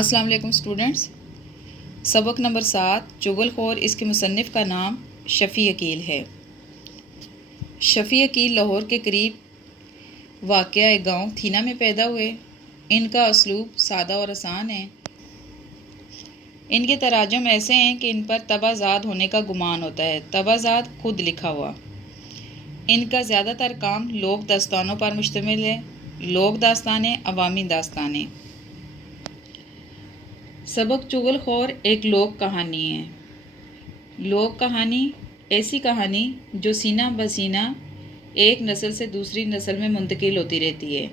السلام علیکم اسٹوڈنٹس، سبق نمبر 7 چغل خور، اس کے مصنف کا نام شفیع عقیل ہے۔ شفیع عقیل لاہور کے قریب واقع ایک گاؤں تھینا میں پیدا ہوئے۔ ان کا اسلوب سادہ اور آسان ہے۔ ان کے تراجم ایسے ہیں کہ ان پر طبع زاد ہونے کا گمان ہوتا ہے۔ طبع زاد خود لکھا ہوا۔ ان کا زیادہ تر کام لوک داستانوں پر مشتمل ہے۔ لوک داستانیں، عوامی داستانیں۔ سبق چغل خور ایک لوک کہانی ہے۔ لوک کہانی ایسی کہانی جو سینہ بسینہ ایک نسل سے دوسری نسل میں منتقل ہوتی رہتی ہے۔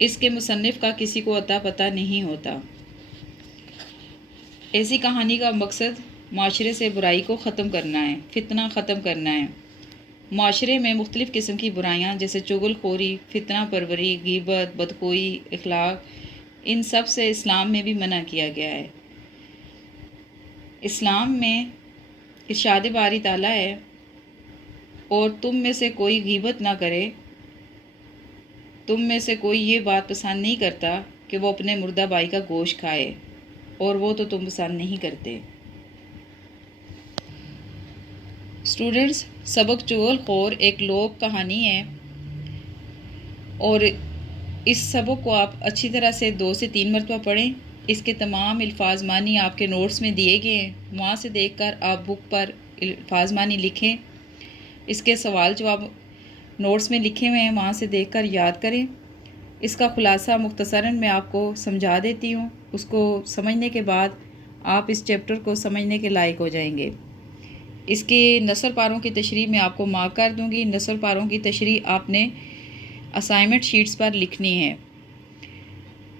اس کے مصنف کا کسی کو اتا پتہ نہیں ہوتا۔ ایسی کہانی کا مقصد معاشرے سے برائی کو ختم کرنا ہے، فتنہ ختم کرنا ہے۔ معاشرے میں مختلف قسم کی برائیاں جیسے چغل خوری، فتنہ پروری، غیبت، بدخوئی، اخلاق، ان سب سے اسلام میں بھی منع کیا گیا ہے۔ اسلام میں ارشاد باری تعالیٰ ہے، اور تم میں سے کوئی غیبت نہ کرے۔ تم میں سے کوئی یہ بات پسند نہیں کرتا کہ وہ اپنے مردہ بھائی کا گوشت کھائے، اور وہ تو تم پسند نہیں کرتے۔ اسٹوڈنٹس، سبق چغل خور ایک لوک کہانی ہے، اور اس سبق کو آپ اچھی طرح سے 2 سے 3 مرتبہ پڑھیں۔ اس کے تمام الفاظ معنی آپ کے نوٹس میں دیے گئے ہیں، وہاں سے دیکھ کر آپ بک پر الفاظ معنی لکھیں۔ اس کے سوال جواب نوٹس میں لکھے ہوئے ہیں، وہاں سے دیکھ کر یاد کریں۔ اس کا خلاصہ مختصراً میں آپ کو سمجھا دیتی ہوں۔ اس کو سمجھنے کے بعد آپ اس چیپٹر کو سمجھنے کے لائق ہو جائیں گے۔ اس کے نثر پاروں کی تشریح میں آپ کو مارک کر دوں گی۔ نثر پاروں کی تشریح آپ نے اسائنمنٹ شیٹس پر لکھنی ہے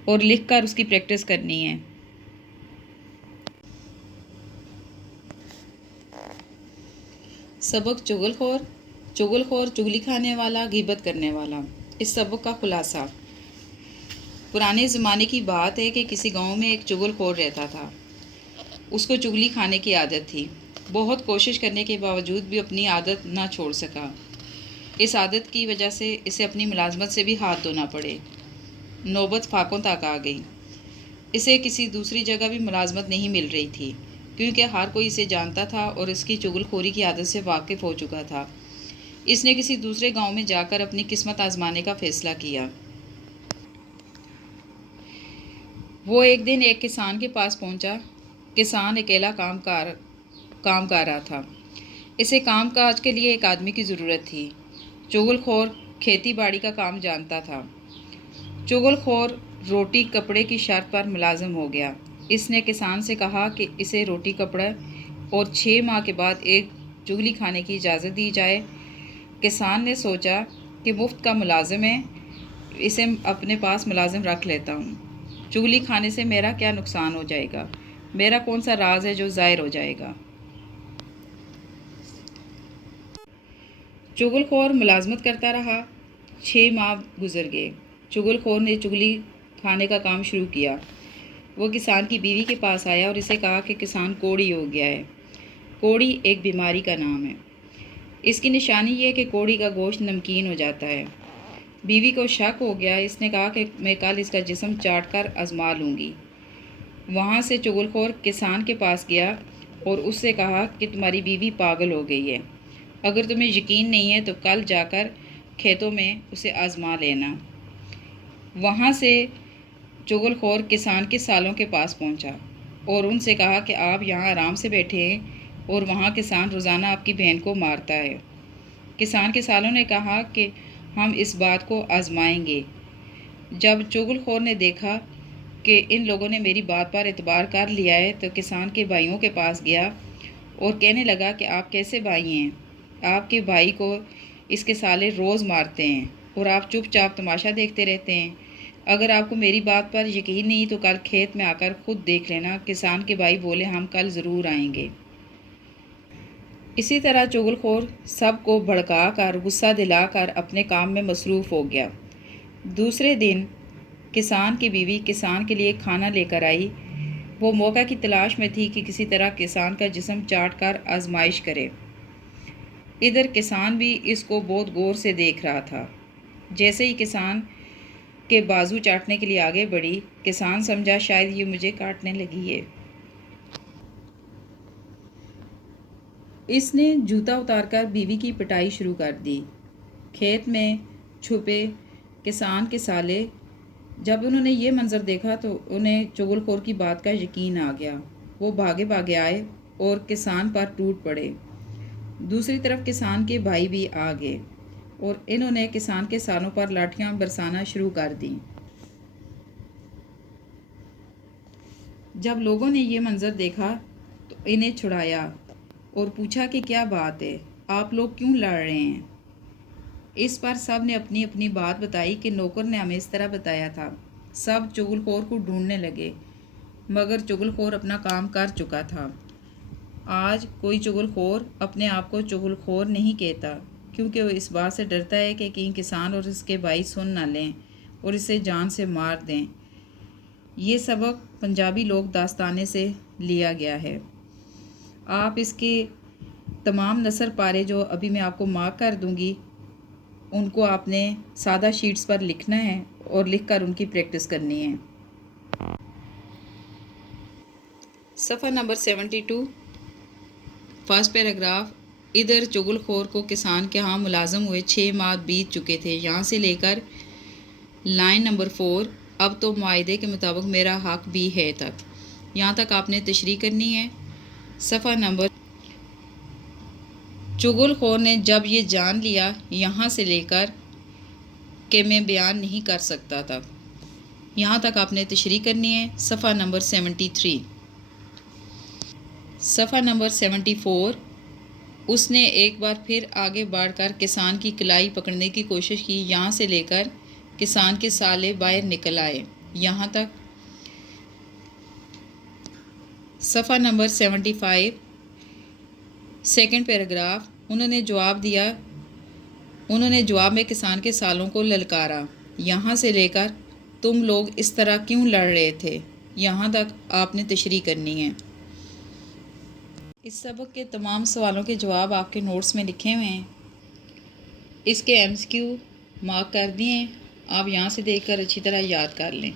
اور لکھ کر اس کی پریکٹس کرنی ہے۔ سبق چغل خور۔ چغل خور چغلی کھانے والا، غیبت کرنے والا۔ اس سبق کا خلاصہ: پرانے زمانے کی بات ہے کہ کسی گاؤں میں ایک چغل خور رہتا تھا۔ اس کو چغلی کھانے کی عادت تھی۔ بہت کوشش کرنے کے باوجود بھی اپنی عادت نہ چھوڑ سکا۔ اس عادت کی وجہ سے اسے اپنی ملازمت سے بھی ہاتھ دھونا پڑے۔ نوبت فاقوں تک آ گئی۔ اسے کسی دوسری جگہ بھی ملازمت نہیں مل رہی تھی، کیونکہ ہر کوئی اسے جانتا تھا اور اس کی چغل خوری کی عادت سے واقف ہو چکا تھا۔ اس نے کسی دوسرے گاؤں میں جا کر اپنی قسمت آزمانے کا فیصلہ کیا۔ وہ ایک دن ایک کسان کے پاس پہنچا۔ کسان اکیلا کام کر رہا تھا۔ اسے کام کاج کے لیے ایک آدمی کی ضرورت تھی۔ چغل خور کھیتی باڑی کا کام جانتا تھا۔ چغل خور روٹی کپڑے کی شرط پر ملازم ہو گیا۔ اس نے کسان سے کہا کہ اسے روٹی کپڑا اور 6 ماہ کے بعد ایک چغلی کھانے کی اجازت دی جائے۔ کسان نے سوچا کہ مفت کا ملازم ہے، اسے اپنے پاس ملازم رکھ لیتا ہوں۔ چغلی کھانے سے میرا کیا نقصان ہو جائے گا؟ میرا کون سا راز ہے جو ظاہر ہو جائے گا؟ چغل خور ملازمت کرتا رہا۔ 6 ماہ گزر گئے۔ چغل خور نے چغلی کھانے کا کام شروع کیا۔ وہ کسان کی بیوی کے پاس آیا اور اسے کہا کہ کسان کوڑی ہو گیا ہے۔ کوڑی ایک بیماری کا نام ہے۔ اس کی نشانی یہ ہے کہ کوڑی کا گوشت نمکین ہو جاتا ہے۔ بیوی کو شک ہو گیا۔ اس نے کہا کہ میں کل اس کا جسم چاٹ کر آزما لوں گی۔ وہاں سے چغل خور کسان کے پاس گیا اور اس سے کہا کہ تمہاری بیوی پاگل ہو گئی ہے۔ اگر تمہیں یقین نہیں ہے تو کل جا کر کھیتوں میں اسے آزما لینا۔ وہاں سے چغل خور کسان کے سالوں کے پاس پہنچا اور ان سے کہا کہ آپ یہاں آرام سے بیٹھے ہیں اور وہاں کسان روزانہ آپ کی بہن کو مارتا ہے۔ کسان کے سالوں نے کہا کہ ہم اس بات کو آزمائیں گے۔ جب چغل خور نے دیکھا کہ ان لوگوں نے میری بات پر اعتبار کر لیا ہے تو کسان کے بھائیوں کے پاس گیا اور کہنے لگا کہ آپ کیسے بھائی ہیں؟ آپ کے بھائی کو اس کے سالے روز مارتے ہیں اور آپ چپ چاپ تماشا دیکھتے رہتے ہیں۔ اگر آپ کو میری بات پر یقین نہیں تو کل کھیت میں آ کر خود دیکھ لینا۔ کسان کے بھائی بولے ہم کل ضرور آئیں گے۔ اسی طرح چغل خور سب کو بھڑکا کر غصہ دلا کر اپنے کام میں مصروف ہو گیا۔ دوسرے دن کسان کی بیوی کسان کے لیے کھانا لے کر آئی۔ وہ موقع کی تلاش میں تھی کہ کسی طرح کسان کا جسم چاٹ کر آزمائش کرے۔ ادھر کسان بھی اس کو بہت غور سے دیکھ رہا تھا۔ جیسے ہی کسان کے بازو چاٹنے کے لیے آگے بڑھی۔ کسان سمجھا شاید یہ مجھے کاٹنے لگی ہے۔ اس نے جوتا اتار کر بیوی کی پٹائی شروع کر دی۔ کھیت میں چھپے کسان کے سالے جب انہوں نے یہ منظر دیکھا تو انہیں چغل خور کی بات کا یقین آ گیا۔ وہ بھاگے بھاگے آئے اور کسان پر ٹوٹ پڑے۔ دوسری طرف کسان کے بھائی بھی آ گئے اور انہوں نے کسان کے سالوں پر لاٹھیاں برسانا شروع کر دیں۔ جب لوگوں نے یہ منظر دیکھا تو انہیں چھڑایا اور پوچھا کہ کیا بات ہے، آپ لوگ کیوں لڑ رہے ہیں؟ اس پر سب نے اپنی اپنی بات بتائی کہ نوکر نے ہمیں اس طرح بتایا تھا۔ سب چغل خور کو ڈھونڈنے لگے مگر چغل خور اپنا کام کر چکا تھا۔ آج کوئی چغل خور اپنے آپ کو چغل خور نہیں کہتا کیونکہ وہ اس بات سے ڈرتا ہے کہ کہیں کسان اور اس کے بھائی سن نہ لیں اور اسے جان سے مار دیں۔ یہ سبق پنجابی لوک داستانے سے لیا گیا ہے۔ آپ اس کے تمام نثر پارے جو ابھی میں آپ کو مارک کر دوں گی ان کو آپ نے سادہ شیٹس پر لکھنا ہے اور لکھ کر ان کی پریکٹس کرنی ہے۔ صفحہ نمبر 72، فرسٹ پیراگراف۔ ادھر چغل خور کو کسان کے ہاں ملازم ہوئے 6 ماہ بیت چکے تھے۔ یہاں سے لے کر لائن نمبر 4، اب تو معاہدے کے مطابق میرا حق بھی ہے تک، یہاں تک آپ نے تشریح کرنی ہے۔ صفحہ نمبر، چغل خور نے جب یہ جان لیا یہاں سے لے کر کہ میں بیان نہیں کر سکتا تھا، یہاں تک آپ نے تشریح کرنی ہے۔ صفحہ نمبر 73۔ صفحہ نمبر 74، اس نے ایک بار پھر آگے بڑھ کر کسان کی کلائی پکڑنے کی کوشش کی، یہاں سے لے کر کسان کے سالے باہر نکل آئے، یہاں تک۔ صفحہ نمبر 75، سیکنڈ پیراگراف۔ انہوں نے جواب میں کسان کے سالوں کو للکارا، یہاں سے لے کر تم لوگ اس طرح کیوں لڑ رہے تھے، یہاں تک آپ نے تشریح کرنی ہے۔ اس سبق کے تمام سوالوں کے جواب آپ کے نوٹس میں لکھے ہوئے ہیں۔ اس کے MCQ مارک کر دیے ہیں، آپ یہاں سے دیکھ کر اچھی طرح یاد کر لیں۔